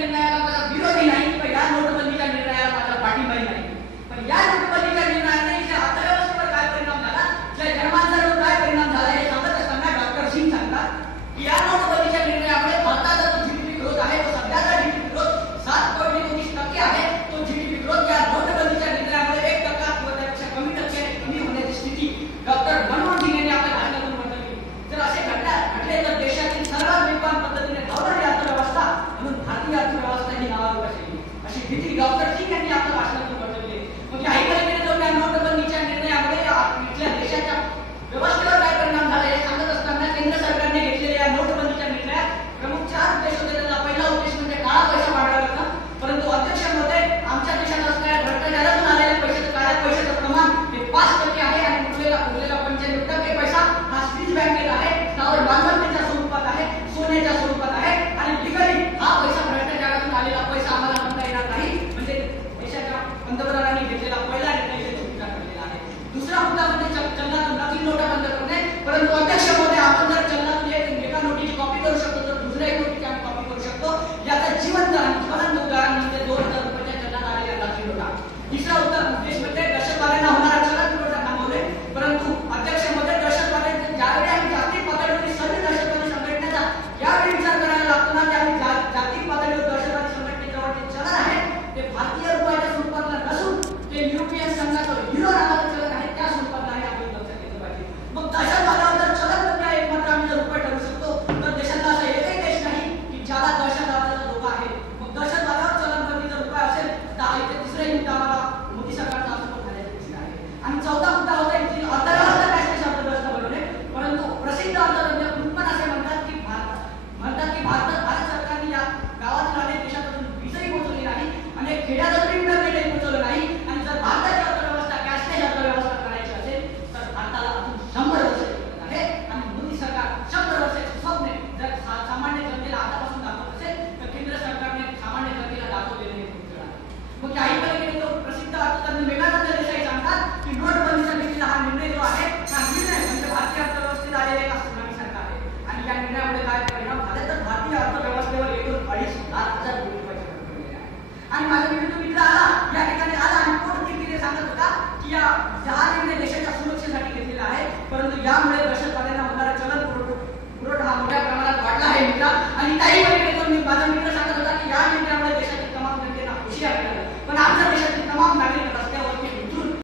निर्णयाला माझा विरोधी नाही किंवा या नोटबंदीच्या निर्णयाला माझा पाठिंबाही नाही, पण या नोटबंदीच्या निर्णयाने ज्या अर्थव्यवस्थेवर काय परिणाम झाला, ज्या जनमानसावर काय परिणाम झाला हे सांगत असताना डॉक्टर सिंग सांगतात की या नोटबंदीच्या निर्णयामुळे भारताचा जो जीडीपी ग्रोथ आहे तो सध्याचा जीडीपी ग्रोथ 7.29% आहे. तो जीडीपी ग्रोथ या नोटबंदीच्या निर्णयामुळे 1% किंवा त्यापेक्षा कमी टक्क्याने कमी होण्याची स्थिती डॉक्टर मनमोहन सिंग यांनी आपल्या भाषणातून वर्णवली. जर असे घडले तर देशातील सर्वात वेगवान पद्धतीने धावणारी अर्थव्यवस्था म्हणून भारतीय अर्थव्यवस्था ही नावारूपास येईल अशी भीती डॉक्टर सिंग यांनी आपल्या भाषणातून वर्तवली. म्हणजे आईकडे जाऊन या नोटबंदीच्या निर्णयामुळे इथल्या देशाच्या व्यवस्थेवर काय परिणाम झाला हे सांगत असताना केंद्र सरकारने घेतलेल्या या नोटबंदीच्या निर्णयात प्रमुख 4 उद्देश होते. त्याचा पहिला उद्देश म्हणजे काळा पैसा वाढवायचा, परंतु अध्यक्ष महोदय आमच्या देशात असणाऱ्या भ्रष्टाचारातून आलेल्या पैशाचं काळ्या पैशाचं प्रमाण हे 5% आहे आणि उरलेला 95% पैसा हा स्विस बँकेत आहे, त्यावर मालमत्तेच्या स्वरूपात आहे, सोन्याच्या स्वरूपात आहे आणि लिगली हा पैसा भ्रष्टाचारातून आलेला पैसा आम्हाला म्हणता येणार नाही. म्हणजे देशाच्या पंतप्रधानांनी घेतलेला पहिला निर्णय चुकीचा ठरलेला आहे. दुसरा मुद्दा म्हणजे चलनातून नकली नोटा बंद करणे, परंतु अध्यक्ष महोदय आपण जर चलनातून एका नोटीची कॉपी करू शकतो तर दुसऱ्या एक नोटीची आम्ही कॉपी करू शकतो. याचा जिवंत उदाहरण म्हणजे 2000 रुपयाच्या चलनात आलेल्या नकली नोटा. तिसरा उद्देश म्हणजे दहशतवाद्यांना होणारा चलन पुरवठा थांबवणे, परंतु अध्यक्ष महोदय दहशतवाद्यांचे ज्यावेळी आम्ही जागतिक पातळीवर सर्व दहशतवादी संघटनेचा यावेळी विचार करायला लागतो ना, त्यावेळी जागतिक पातळीवर दहशतवादी संघटनेजवळ जे चलन आहे ते भारतीय रुपयाच्या स्वरूपातलं नसून ते युरोपियन संघाचं युरो नावाचं चलन आहे त्या स्वरूपातलं आहे. आपण लक्षात घेतलं पाहिजे. मग दहशतवादावर जर चलन बंदी एक मात्र आम्ही जर उपाय ठरू शकतो तर देशातला असा एकही देश नाही की ज्याला दहशतवादाचा धोका आहे. मग दहशतवादावर चलन बंदी जर उपाय असेल तर इथे तिसरा मुद्दा आम्हाला मोदी सरकारचा असं झाल्याची दिसत आहे. आणि चौथा मुद्दा होता अर्थव्यवस्था राष्ट्रीय अर्थव्यवस्था बनवणे, परंतु प्रसिद्ध अर्थतज्ञ पण असे म्हणतात की भारत सरकारने या गावातील अनेक देशातून वीजही पोहोचवली नाही, अनेक खेड्यातून इंटरनेटही पोहोचवलं नाही आणि जर भारताची अर्थव्यवस्था कॅशलेस अर्थव्यवस्था करायची असेल तर भारताला अजून 100 वर्ष लागत आहे. आणि मोदी सरकार 100 वर्षाचे स्वप्न जर सामान्य जनतेला आतापासून दाखवत असेल तर केंद्र सरकारने सामान्य जनतेला दाखवलेले हे पुढचं आहे. मग काही पलीकडे तो प्रसिद्ध अर्थतज्ञ मेघानंद देसाई सांगतात की नोटबंदीचा घेतलेला हा निर्णय जो आहे हा निर्णय म्हणजे भारतीय अर्थव्यवस्थेत आलेले एक सुनामी सारखा आहे आणि या निर्णयामुळे काय परिणाम झाले तर भारतीय अर्थव्यवस्थेवर एकूण 2,500 कोटी रुपयाचे फरक पडलेले आहे. आणि माझा विरोधी मित्र आला या ठिकाणी आला आणि पोटतिडकीने सांगत होता की या